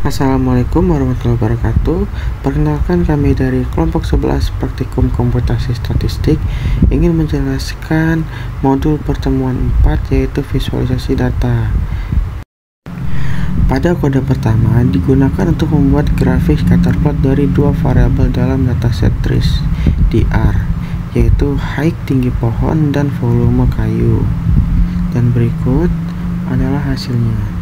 Assalamualaikum warahmatullahi wabarakatuh. Perkenalkan, kami dari kelompok 11 Praktikum Komputasi Statistik ingin menjelaskan modul pertemuan 4, yaitu visualisasi data. Pada kode pertama digunakan untuk membuat grafik scatter plot dari dua variabel dalam dataset TRIS di R, yaitu height tinggi pohon dan volume kayu. Dan berikut adalah hasilnya.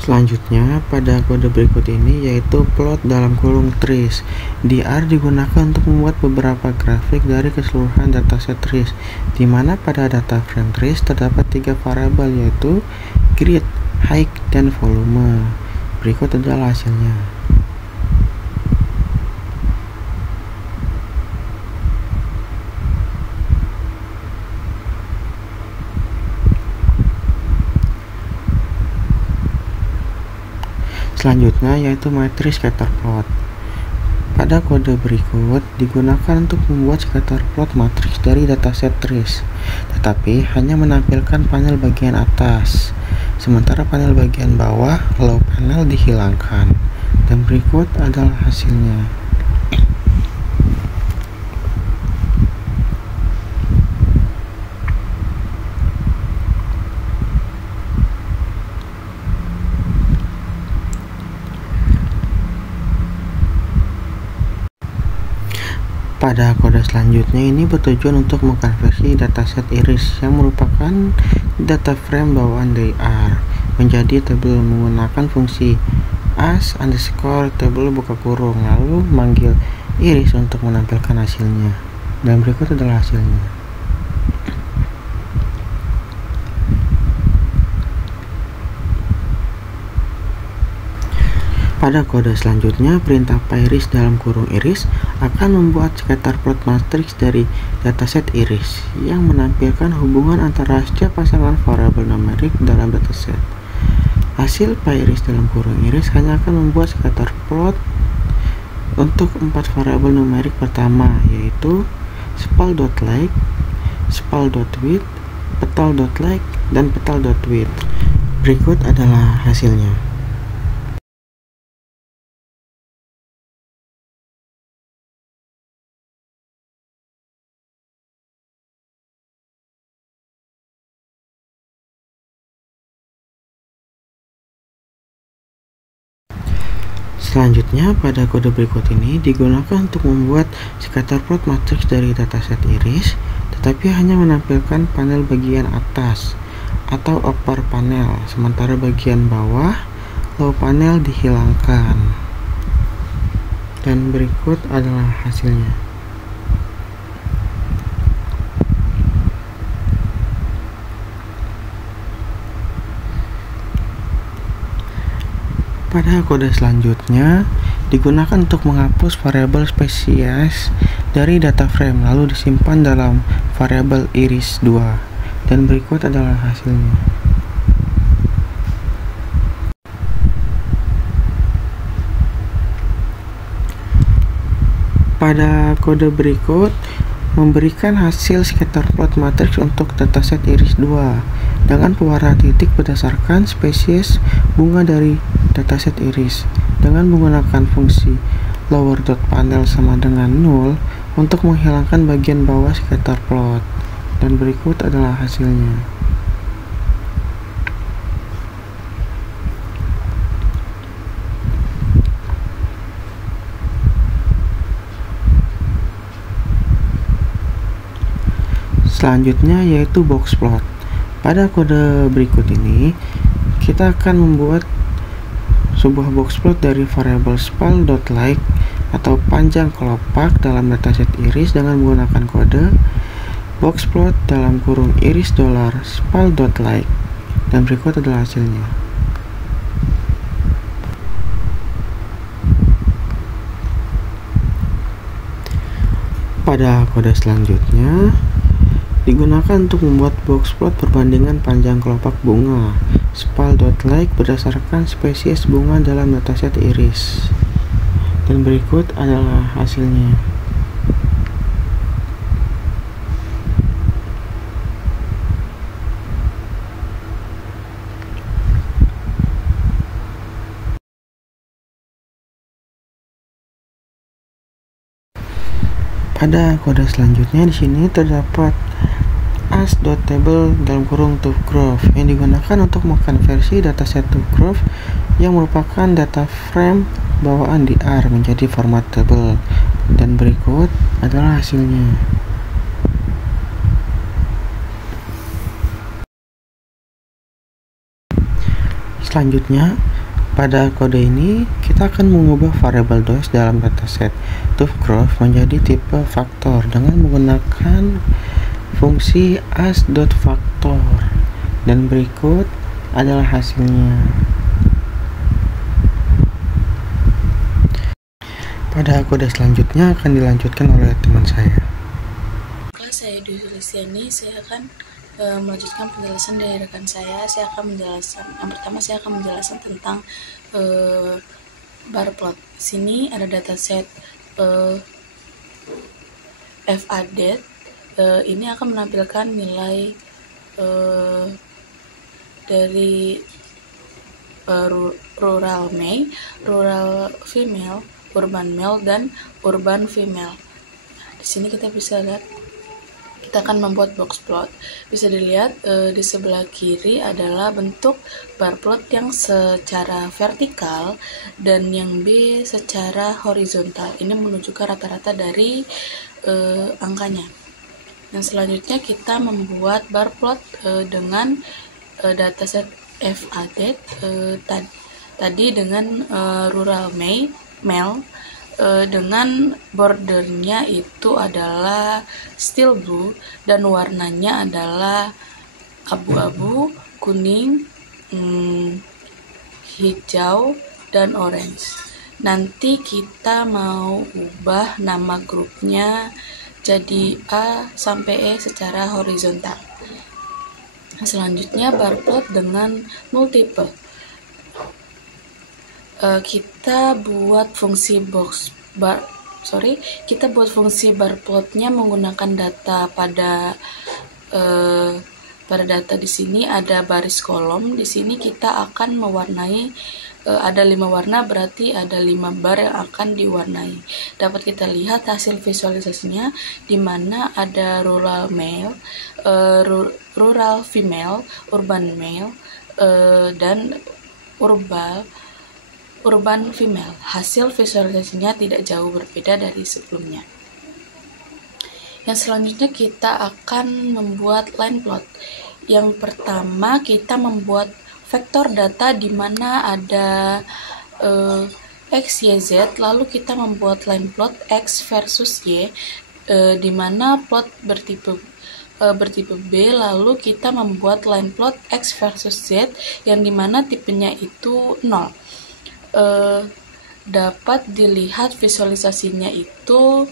Selanjutnya, pada kode berikut ini yaitu plot dalam kurung TRIS di R digunakan untuk membuat beberapa grafik dari keseluruhan dataset TRIS, di mana pada data frame TRIS terdapat tiga variabel, yaitu grid, height, dan volume. Berikut adalah hasilnya. Selanjutnya yaitu matriks scatter plot. Pada kode berikut digunakan untuk membuat scatter plot matriks dari dataset TRIS, tetapi hanya menampilkan panel bagian atas, sementara panel bagian bawah low panel dihilangkan. Dan berikut adalah hasilnya. Pada kode selanjutnya ini bertujuan untuk mengkonversi dataset iris yang merupakan data frame bawaan dari R menjadi tabel menggunakan fungsi as_table buka kurung, lalu manggil iris untuk menampilkan hasilnya. Dan berikut adalah hasilnya. Pada kode selanjutnya, perintah pairis dalam kurung iris akan membuat scatter plot matriks dari dataset iris yang menampilkan hubungan antara setiap pasangan variabel numerik dalam dataset. Hasil pairis dalam kurung iris hanya akan membuat scatter plot untuk 4 variabel numerik pertama, yaitu spal.length, spal.width, petal.length, dan petal.width. Berikut adalah hasilnya. Selanjutnya, pada kode berikut ini digunakan untuk membuat scatter plot matriks dari dataset iris, tetapi hanya menampilkan panel bagian atas atau upper panel, sementara bagian bawah low panel dihilangkan. Dan berikut adalah hasilnya. Pada kode selanjutnya digunakan untuk menghapus variabel spesies dari data frame lalu disimpan dalam variabel iris 2. Dan berikut adalah hasilnya. Pada kode berikut memberikan hasil scatter plot matriks untuk dataset iris 2 dengan pewarna titik berdasarkan spesies bunga dari dataset iris dengan menggunakan fungsi lower dot panel sama dengan 0 untuk menghilangkan bagian bawah scatter plot. Dan berikut adalah hasilnya. Selanjutnya yaitu box plot. Pada kode berikut ini kita akan membuat sebuah box plot dari variabel spal.length atau panjang kelopak dalam dataset iris dengan menggunakan kode box plot dalam kurung iris $spal.length. Dan berikut adalah hasilnya. Pada kode selanjutnya digunakan untuk membuat box plot perbandingan panjang kelopak bunga spal.like berdasarkan spesies bunga dalam dataset iris. Dan berikut adalah hasilnya. Pada kode selanjutnya di sini terdapat as.table (TOGRAPH) yang digunakan untuk mengkonversi dataset TOGRAPH yang merupakan data frame bawaan di R menjadi format table. Dan berikut adalah hasilnya. Selanjutnya, pada kode ini kita akan mengubah variabel DOS dalam dataset TOGRAPH menjadi tipe faktor dengan menggunakan fungsi as.factor. Dan berikut adalah hasilnya. Pada kode selanjutnya akan dilanjutkan oleh teman saya. Kelas saya di sini saya akan melanjutkan penjelasan dari rekan saya. Saya akan menjelaskan yang pertama, saya akan menjelaskan tentang bar plot. Di sini ada dataset FADET. Ini akan menampilkan nilai dari rural male, rural female, urban male, dan urban female. Di sini kita bisa lihat, kita akan membuat box plot. Bisa dilihat di sebelah kiri adalah bentuk bar plot yang secara vertikal dan yang B secara horizontal. Ini menunjukkan rata-rata dari angkanya. Yang selanjutnya kita membuat bar plot dengan dataset FADET tadi dengan rural male dengan bordernya itu adalah steel blue dan warnanya adalah abu-abu, kuning, hijau, dan orange. Nanti kita mau ubah nama grupnya jadi A sampai E secara horizontal. Selanjutnya bar plot dengan multiple. Kita buat fungsi fungsi bar plotnya menggunakan data pada data di sini ada baris kolom. Di sini kita akan mewarnai ada 5 warna, berarti ada 5 bar yang akan diwarnai. Dapat kita lihat hasil visualisasinya di mana ada rural male, rural female, urban male, dan urban female. Hasil visualisasinya tidak jauh berbeda dari sebelumnya. Yang selanjutnya kita akan membuat line plot. Yang pertama kita membuat vektor data di mana ada X, Y, Z, lalu kita membuat line plot X versus Y, di mana plot bertipe B, lalu kita membuat line plot X versus Z yang dimana tipenya itu 0. Dapat dilihat visualisasinya itu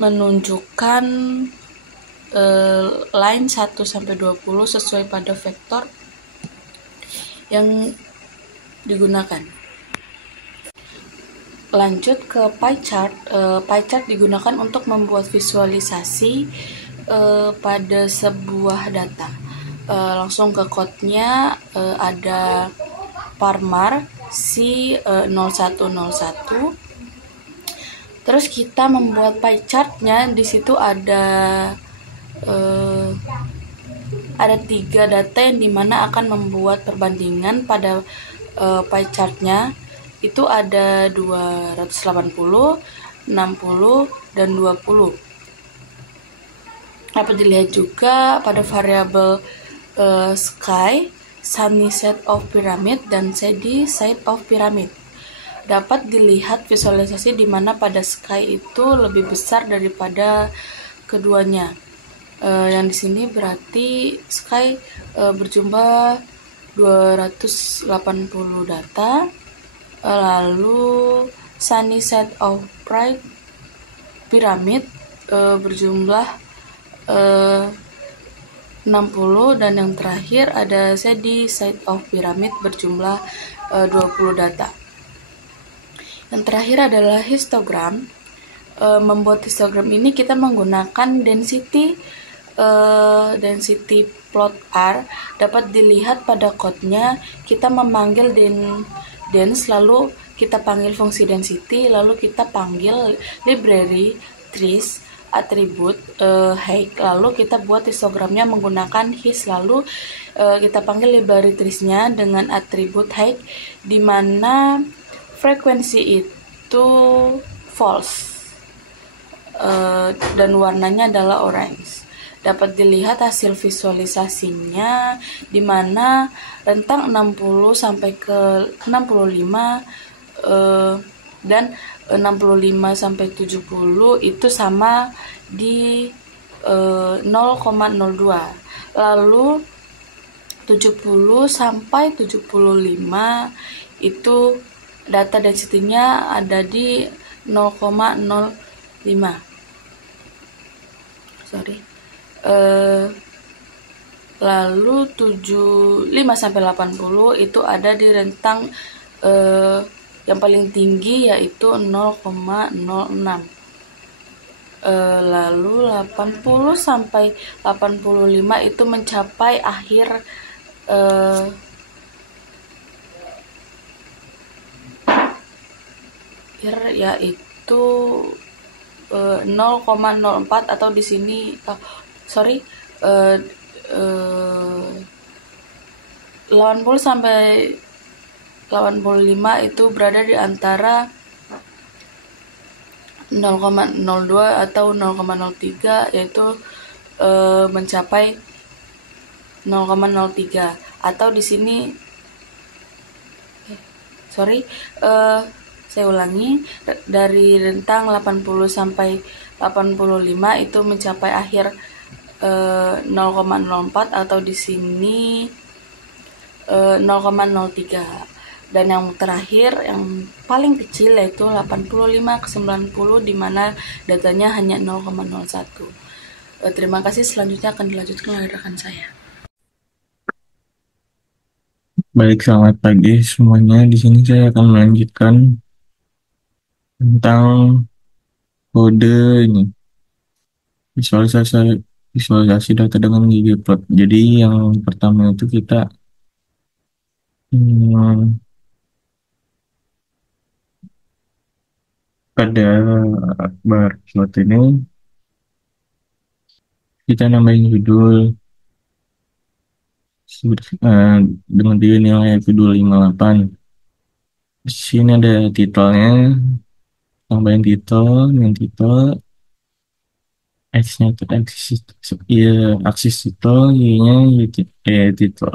menunjukkan line 1 sampai 20 sesuai pada vektor yang digunakan. Lanjut ke pie chart. Pie chart digunakan untuk membuat visualisasi pada sebuah data. Langsung ke code-nya, ada Parmar C0101. Terus kita membuat pie chart-nya. Di situ ada 3 data yang dimana akan membuat perbandingan pada pie chart-nya. Itu ada 280, 60, dan 20. Dapat dilihat juga pada variabel sky, sunny side of pyramid, dan shady side of pyramid. Dapat dilihat visualisasi di mana pada sky itu lebih besar daripada keduanya. Yang di sini berarti sky berjumlah 280 data. Lalu sunny side of pyramid berjumlah 60, dan yang terakhir ada steady side of pyramid berjumlah 20 data. Yang terakhir adalah histogram. Membuat histogram ini kita menggunakan density plot R. Dapat dilihat pada code-nya, kita memanggil dens, lalu kita panggil fungsi density, lalu kita panggil library trees atribut height, lalu kita buat histogramnya menggunakan his, lalu kita panggil library trees-nya dengan atribut height, di mana frekuensi itu false dan warnanya adalah orange. Dapat dilihat hasil visualisasinya, di mana rentang 60 sampai ke 65 dan 65 sampai 70 itu sama di 0,02. Lalu 70 sampai 75 itu data density-nya ada di 0,05. Lalu 75 sampai 80 itu ada di rentang yang paling tinggi, yaitu 0,06. Lalu 80 sampai 85 itu mencapai akhir yaitu 0,04, atau di sini 80 sampai 85 itu berada di antara 0,02 atau 0,03, yaitu mencapai 0,03, atau di sini saya ulangi, dari rentang 80 sampai 85 itu mencapai akhir 0,04, atau di sini 0,03. Dan yang terakhir, yang paling kecil, yaitu 85 ke 90, di mana datanya hanya 0,01. Terima kasih. Selanjutnya akan dilanjutkan oleh rekan saya. Baik, selamat pagi semuanya. Di sini saya akan melanjutkan tentang kode ini, visualisasi data dengan ggplot. Jadi yang pertama itu kita pada bar plot ini kita nambahin judul dengan dia nilai yaitu 258. Di sini ada titelnya, tambahin titel, yang titel X-nya itu aksis titel, Y-nya titel.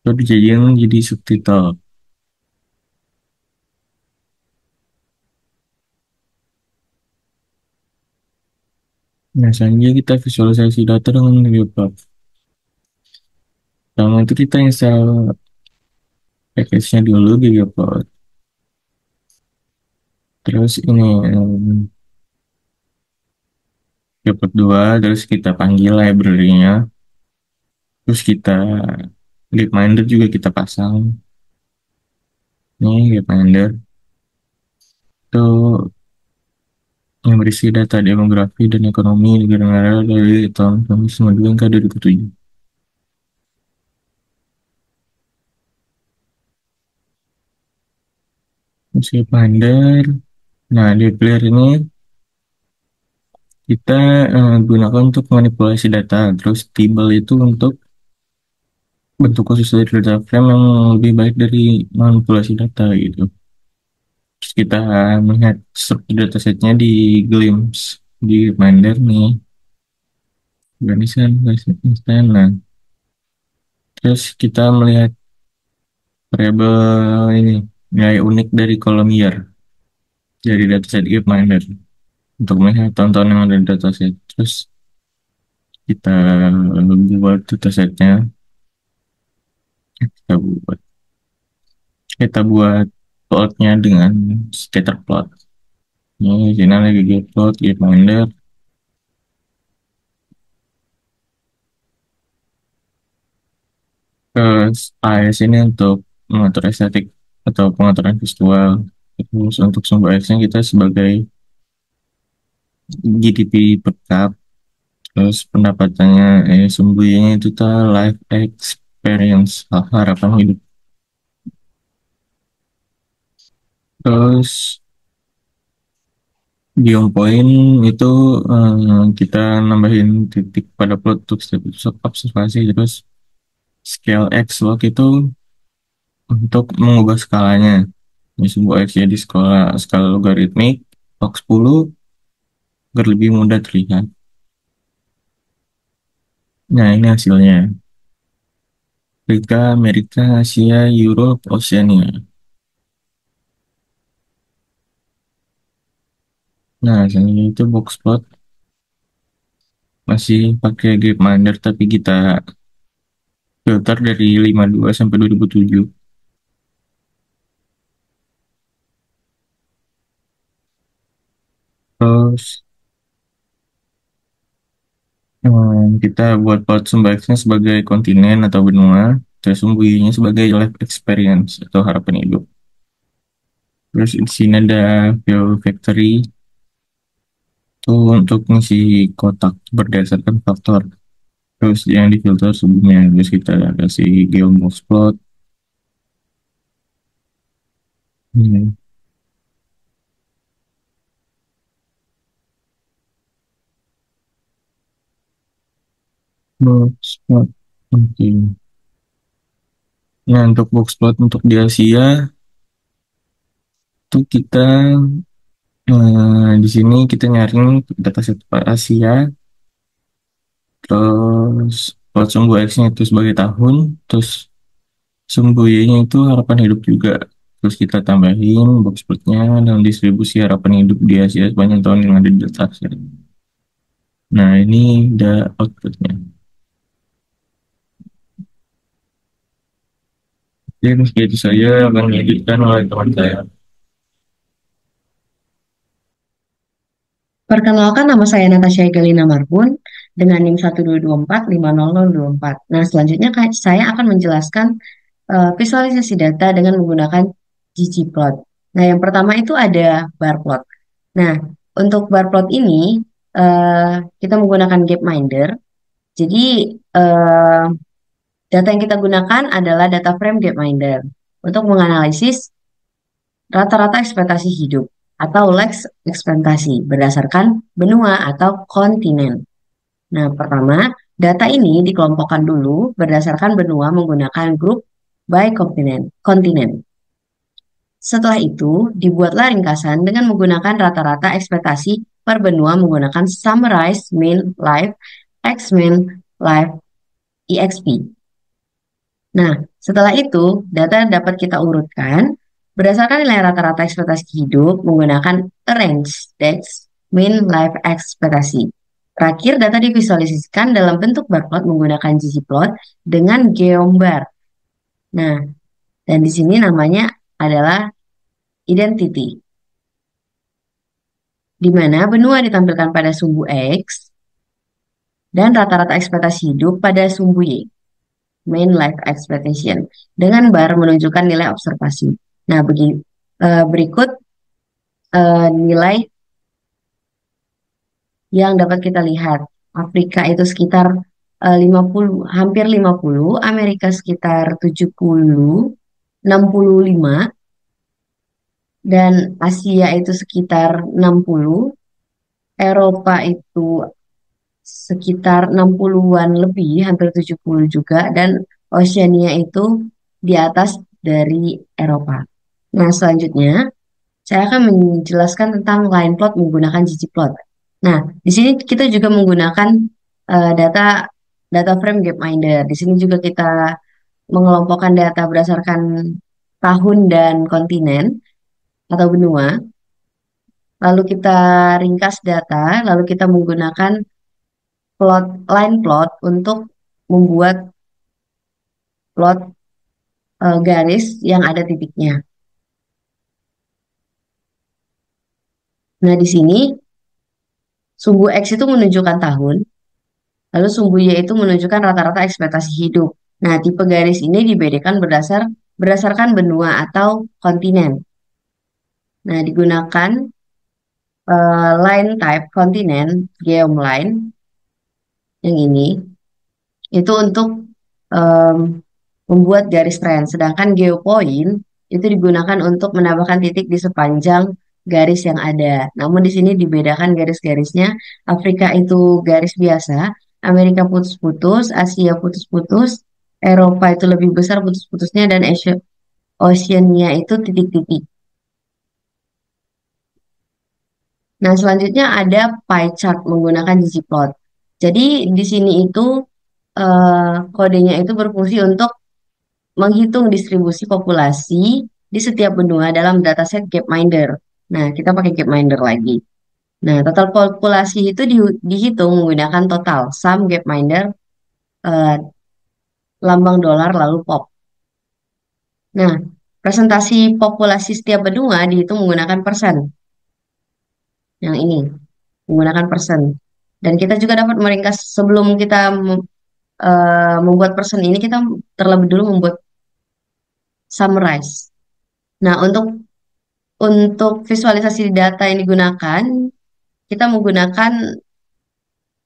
Itu dijadiin jadi subtitel. Nah, selanjutnya kita visualisasi data dengan ggplot. Pertama itu kita install package-nya dulu, ggplot. Terus ini ggplot 2, terus kita panggil library-nya. Terus kita gapminder juga kita pasang. Ini gapminder. Itu yang berisi data demografi dan ekonomi negara dari tahun 1992 hingga 2007. Terus gapminder. Nah, di player ini kita gunakan untuk manipulasi data. Terus table itu untuk bentuk khusus dari data frame yang lebih baik dari manipulasi data gitu. Terus kita melihat struktur datasetnya di glimpse di Gapminder nih. Organisasi nah. Terus kita melihat variabel ini, nilai unik dari kolom year dari dataset Gapminder untuk melihat tahun-tahun yang ada di dataset. Terus kita buat datasetnya, kita buat plotnya dengan scatter plot. Ini sini lagi ggplot, Gapminder. Terus AS ini untuk mengatur estetik atau pengaturan visual. Terus untuk sumber X-nya kita sebagai GDP per cap. Terus pendapatannya, sumber Y-nya itu life experience, harapan hidup. Terus Beyond Point itu kita nambahin titik pada plot untuk setiap observasi. Terus scale X log itu untuk mengubah skalanya. Ini sebuah X jadi skala logaritmik log 10 agar lebih mudah terlihat. Nah, ini hasilnya. Afrika, Amerika, Asia, Europe, Oceania. Nah, hasilnya itu box plot masih pakai Gapminder tapi kita filter dari 52 sampai 2007. Terus kita buat plot sumber X-nya sebagai kontinen atau benua, terus sumber Y-nya sebagai life experience atau harapan hidup. Terus di sini ada View Factory itu untuk ngisi kotak berdasarkan faktor. Terus yang difilter sebelumnya, terus kita kasih geobox plot. Hmm. Box plot. Oke. Nah, untuk box plot untuk di Asia itu kita di sini kita nyaring dataset Asia, terus plot sumbu X-nya itu sebagai tahun, terus sumbu Y-nya itu harapan hidup juga. Terus kita tambahin box plotnya dan distribusi harapan hidup di Asia sepanjang tahun yang ada di dataset. Nah, ini udah outputnya. Jadi itu saya akan dieditkan oleh teman saya. Perkenalkan, nama saya Natasha Egelina Marbun dengan NIM 122450024. Nah, selanjutnya saya akan menjelaskan visualisasi data dengan menggunakan ggplot. Nah, yang pertama itu ada bar plot. Nah, untuk bar plot ini kita menggunakan Gapminder. Jadi, data yang kita gunakan adalah data frame Gapminder untuk menganalisis rata-rata ekspektasi hidup atau life ekspektasi berdasarkan benua atau kontinen. Nah, pertama, data ini dikelompokkan dulu berdasarkan benua menggunakan grup by kontinen. Setelah itu, dibuatlah ringkasan dengan menggunakan rata-rata ekspektasi per benua menggunakan summarize mean life x mean life exp. Nah, setelah itu, data dapat kita urutkan berdasarkan nilai rata-rata ekspektasi hidup menggunakan range dex mean life ekspektasi. Terakhir, data divisualisasikan dalam bentuk bar plot menggunakan ggplot dengan geombar. Nah, dan di sini namanya adalah identity, di mana benua ditampilkan pada sumbu X dan rata-rata ekspektasi hidup pada sumbu Y, main life expectation, dengan bar menunjukkan nilai observasi. Nah, berikut nilai yang dapat kita lihat. Afrika itu sekitar 50, hampir 50, Amerika sekitar 70, 65, dan Asia itu sekitar 60, Eropa itu sekitar 60-an lebih, hampir 70 juga, dan Oceania itu di atas dari Eropa. Nah, selanjutnya saya akan menjelaskan tentang line plot menggunakan ggplot. Nah, di sini kita juga menggunakan data frame Gapminder. Di sini juga kita mengelompokkan data berdasarkan tahun dan kontinen atau benua. Lalu kita ringkas data, lalu kita menggunakan line plot untuk membuat plot garis yang ada titiknya. Nah, di sini sumbu X itu menunjukkan tahun, lalu sumbu Y itu menunjukkan rata-rata ekspektasi hidup. Nah, tipe garis ini dibedakan berdasarkan benua atau kontinen. Nah, digunakan line type kontinen, geom line, yang ini, itu untuk em, membuat garis tren. Sedangkan geopoint itu digunakan untuk menambahkan titik di sepanjang garis yang ada. Namun di sini dibedakan garis-garisnya. Afrika itu garis biasa, Amerika putus-putus, Asia putus-putus, Eropa itu lebih besar putus-putusnya, dan Oceania itu titik-titik. Nah, selanjutnya ada pie chart menggunakan ggplot. Jadi di sini itu kodenya itu berfungsi untuk menghitung distribusi populasi di setiap benua dalam dataset Gapminder. Nah, kita pakai Gapminder lagi. Nah, total populasi itu dihitung menggunakan total sum Gapminder, eh, lambang dolar lalu pop. Nah, presentasi populasi setiap benua dihitung menggunakan persen. Yang ini menggunakan persen. Dan kita juga dapat meringkas sebelum kita membuat persen ini, kita terlebih dulu membuat summarize. Nah, untuk visualisasi data yang digunakan, kita menggunakan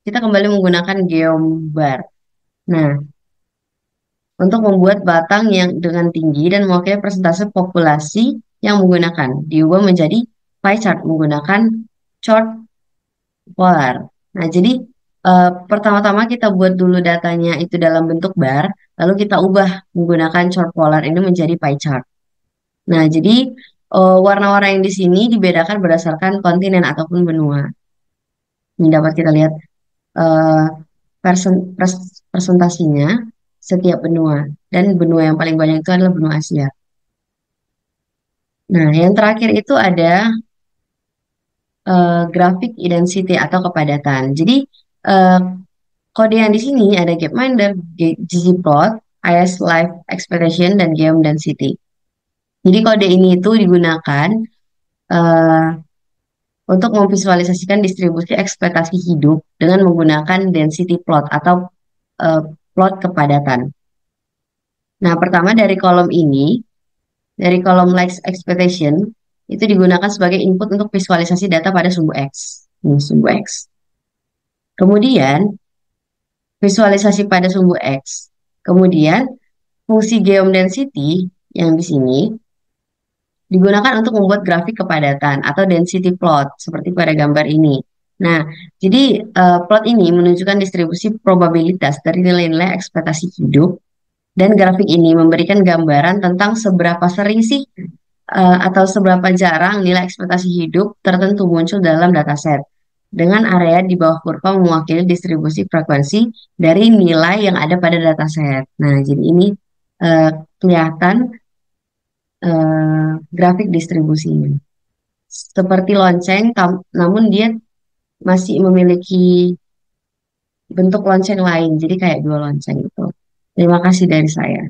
kita kembali menggunakan geombar. Nah, untuk membuat batang yang dengan tinggi dan mewakili persentase populasi yang menggunakan diubah menjadi pie chart menggunakan chart polar. Nah, jadi pertama-tama kita buat dulu datanya itu dalam bentuk bar, lalu kita ubah menggunakan chart polar ini menjadi pie chart. Nah, jadi warna-warna yang di sini dibedakan berdasarkan kontinen ataupun benua. Ini dapat kita lihat eh, presentasinya setiap benua. Dan benua yang paling banyak itu adalah benua Asia. Nah, yang terakhir itu ada grafik intensity atau kepadatan. Jadi, eh, kode yang di sini ada Gapminder, ggplot, IS Life Expectation, dan Geom Density. Jadi kode ini itu digunakan eh, untuk memvisualisasikan distribusi ekspektasi hidup dengan menggunakan density plot atau eh, plot kepadatan. Nah, pertama dari kolom life expectation itu digunakan sebagai input untuk visualisasi data pada sumbu X. Ini sumbu X. Kemudian visualisasi pada sumbu X. Kemudian fungsi geom density yang di sini digunakan untuk membuat grafik kepadatan atau density plot seperti pada gambar ini. Nah, jadi plot ini menunjukkan distribusi probabilitas dari nilai-nilai ekspektasi hidup, dan grafik ini memberikan gambaran tentang seberapa sering sih atau seberapa jarang nilai ekspektasi hidup tertentu muncul dalam dataset, dengan area di bawah kurva mewakili distribusi frekuensi dari nilai yang ada pada dataset. Nah, jadi ini kelihatan grafik distribusinya. Seperti lonceng, namun dia masih memiliki bentuk lonceng lain, jadi kayak dua lonceng itu. Terima kasih dari saya.